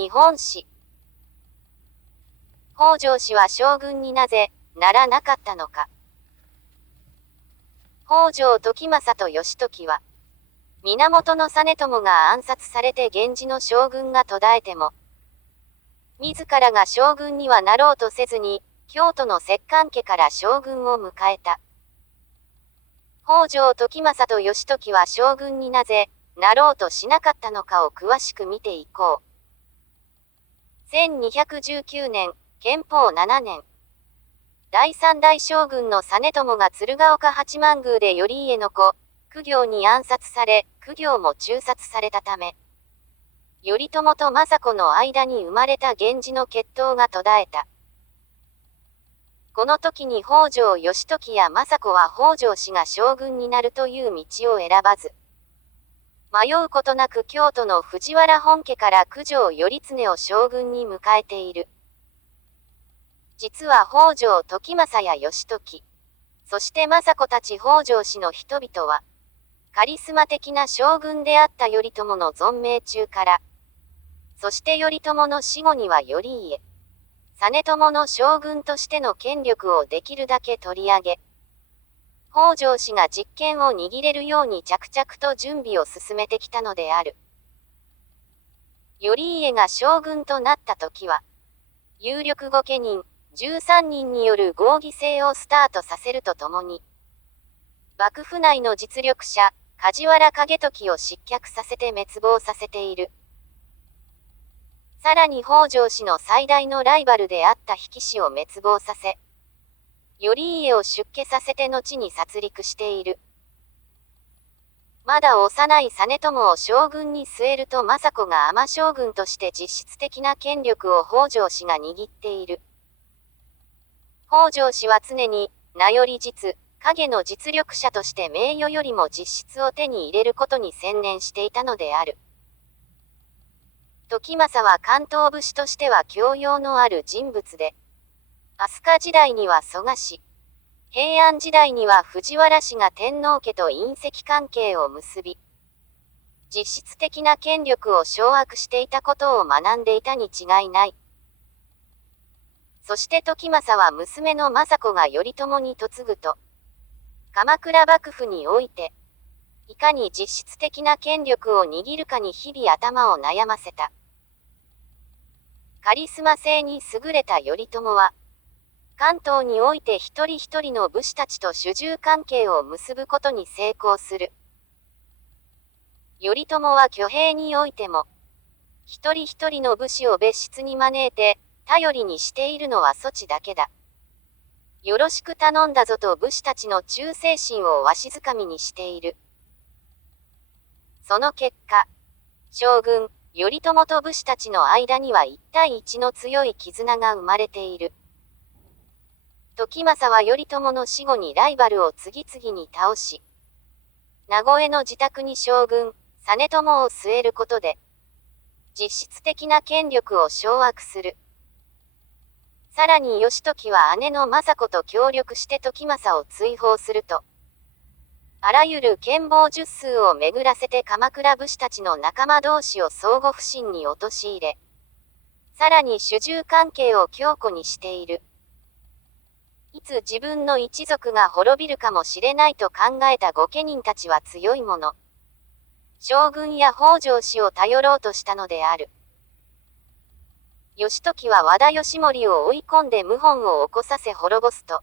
日本史。北条氏は将軍になぜならなかったのか。北条時政と義時は、源実朝が暗殺されて源氏の将軍が途絶えても、自らが将軍にはなろうとせずに、京都の摂関家から将軍を迎えた。北条時政と義時は将軍になぜなろうとしなかったのかを詳しく見ていこう。1219年、建保7年。第三代将軍の実朝が鶴岡八幡宮で頼家の子、公暁に暗殺され、公暁も誅殺されたため、頼朝と政子の間に生まれた源氏の血統が途絶えた。この時に北条義時や政子は北条氏が将軍になるという道を選ばず、迷うことなく京都の藤原本家から九条頼経を将軍に迎えている。実は北条時政や義時、そして政子たち北条氏の人々は、カリスマ的な将軍であった頼朝の存命中から、そして頼朝の死後には頼家、実朝の将軍としての権力をできるだけ取り上げ、北条氏が実権を握れるように着々と準備を進めてきたのである。頼家が将軍となった時は、有力御家人13人による合議制をスタートさせるとともに、幕府内の実力者、梶原景時を失脚させて滅亡させている。さらに北条氏の最大のライバルであった比企氏を滅亡させ、頼家を出家させて後に殺戮している。まだ幼い実朝を将軍に据えると政子が尼将軍として実質的な権力を北条氏が握っている。北条氏は常に、名より実、影の実力者として名誉よりも実質を手に入れることに専念していたのである。時政は関東武士としては教養のある人物で、飛鳥時代には蘇我氏、平安時代には藤原氏が天皇家と姻戚関係を結び、実質的な権力を掌握していたことを学んでいたに違いない。そして時政は娘の政子が頼朝に嫁ぐと、鎌倉幕府において、いかに実質的な権力を握るかに日々頭を悩ませた。カリスマ性に優れた頼朝は、関東において一人一人の武士たちと主従関係を結ぶことに成功する。頼朝は挙兵においても、一人一人の武士を別室に招いて、頼りにしているのはそちだけだ。よろしく頼んだぞと武士たちの忠誠心をわしづかみにしている。その結果、将軍、頼朝と武士たちの間には一対一の強い絆が生まれている。時政は頼朝の死後にライバルを次々に倒し、名古屋の自宅に将軍、実朝を据えることで、実質的な権力を掌握する。さらに義時は姉の政子と協力して時政を追放すると、あらゆる権謀術数を巡らせて鎌倉武士たちの仲間同士を相互不信に陥れ、さらに主従関係を強固にしている。いつ自分の一族が滅びるかもしれないと考えた御家人たちは強いもの、将軍や北条氏を頼ろうとしたのである。義時は和田義盛を追い込んで謀反を起こさせ滅ぼすと、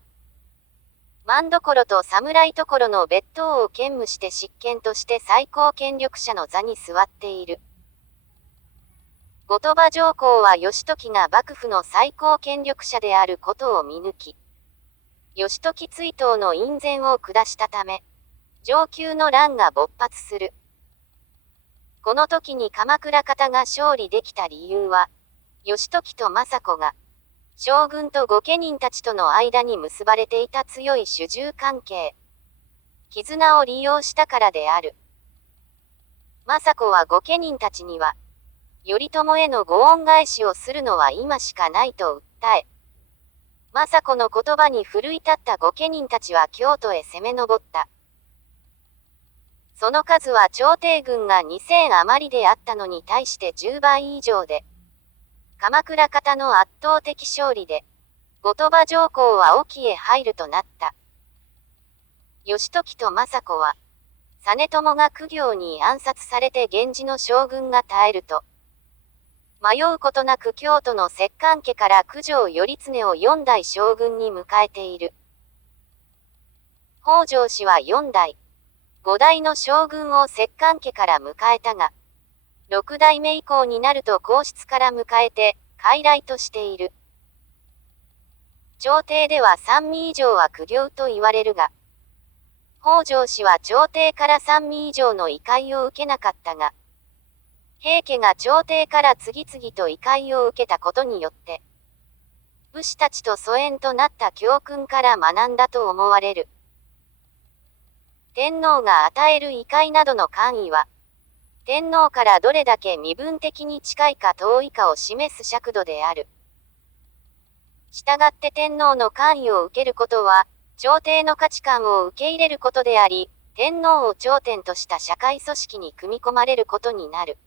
政所と侍所の別当を兼務して執権として最高権力者の座に座っている。後鳥羽上皇は義時が幕府の最高権力者であることを見抜き、義時追討の院宣を下したため、承久の乱が勃発する。この時に鎌倉方が勝利できた理由は、義時と政子が、将軍と御家人たちとの間に結ばれていた強い主従関係、絆を利用したからである。政子は御家人たちには、頼朝へのご恩返しをするのは今しかないと訴え、政子の言葉に奮い立った御家人たちは京都へ攻め上った。その数は朝廷軍が2000余りであったのに対して10倍以上で、鎌倉方の圧倒的勝利で、後鳥羽上皇は隠岐へ入るとなった。義時と政子は、実朝が公暁に暗殺されて源氏の将軍が耐えると、迷うことなく京都の摂関家から九条頼経を4代将軍に迎えている。北条氏は4代、5代の将軍を摂関家から迎えたが、6代目以降になると皇室から迎えて、傀儡としている。朝廷では三位以上は公暁と言われるが、北条氏は朝廷から三位以上の位階を受けなかったが、平家が朝廷から次々と位階を受けたことによって、武士たちと疎遠となった教訓から学んだと思われる。天皇が与える位階などの官位は、天皇からどれだけ身分的に近いか遠いかを示す尺度である。したがって天皇の官位を受けることは、朝廷の価値観を受け入れることであり、天皇を頂点とした社会組織に組み込まれることになる。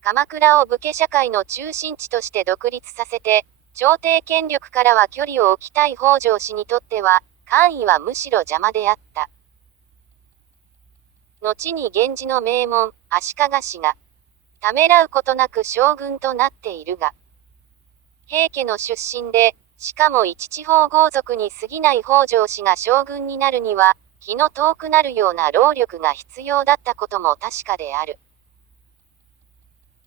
鎌倉を武家社会の中心地として独立させて、朝廷権力からは距離を置きたい北条氏にとっては、官位はむしろ邪魔であった。後に源氏の名門、足利氏が、ためらうことなく将軍となっているが、平家の出身で、しかも一地方豪族に過ぎない北条氏が将軍になるには、気の遠くなるような労力が必要だったことも確かである。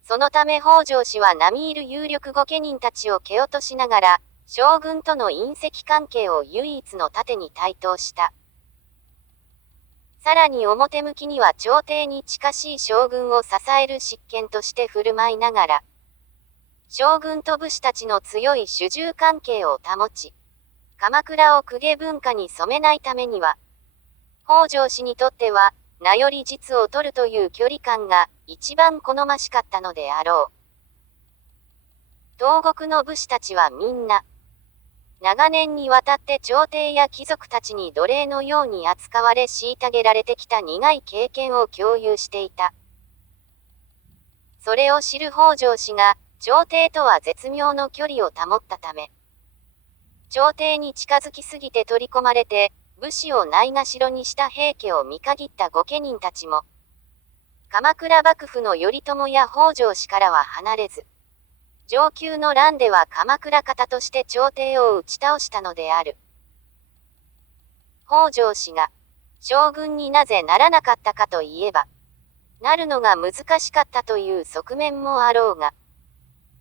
そのため北条氏は並みいる有力御家人たちを蹴落としながら、将軍との姻戚関係を唯一の盾に台頭した。さらに表向きには朝廷に近しい将軍を支える執権として振る舞いながら、将軍と武士たちの強い主従関係を保ち、鎌倉を公家文化に染めないためには、北条氏にとっては、名寄実を取るという距離感が一番好ましかったのであろう。東国の武士たちはみんな、長年にわたって朝廷や貴族たちに奴隷のように扱われ虐げられてきた苦い経験を共有していた。それを知る北条氏が、朝廷とは絶妙の距離を保ったため、朝廷に近づきすぎて取り込まれて、武士をないがしろにした平家を見限った御家人たちも、鎌倉幕府の頼朝や北条氏からは離れず、承久の乱では鎌倉方として朝廷を打ち倒したのである。北条氏が将軍になぜならなかったかといえば、なるのが難しかったという側面もあろうが、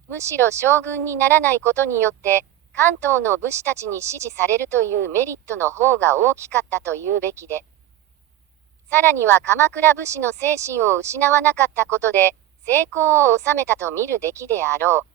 むしろ将軍にならないことによって、関東の武士たちに支持されるというメリットの方が大きかったというべきで、さらには鎌倉武士の精神を失わなかったことで、成功を収めたと見るべきであろう。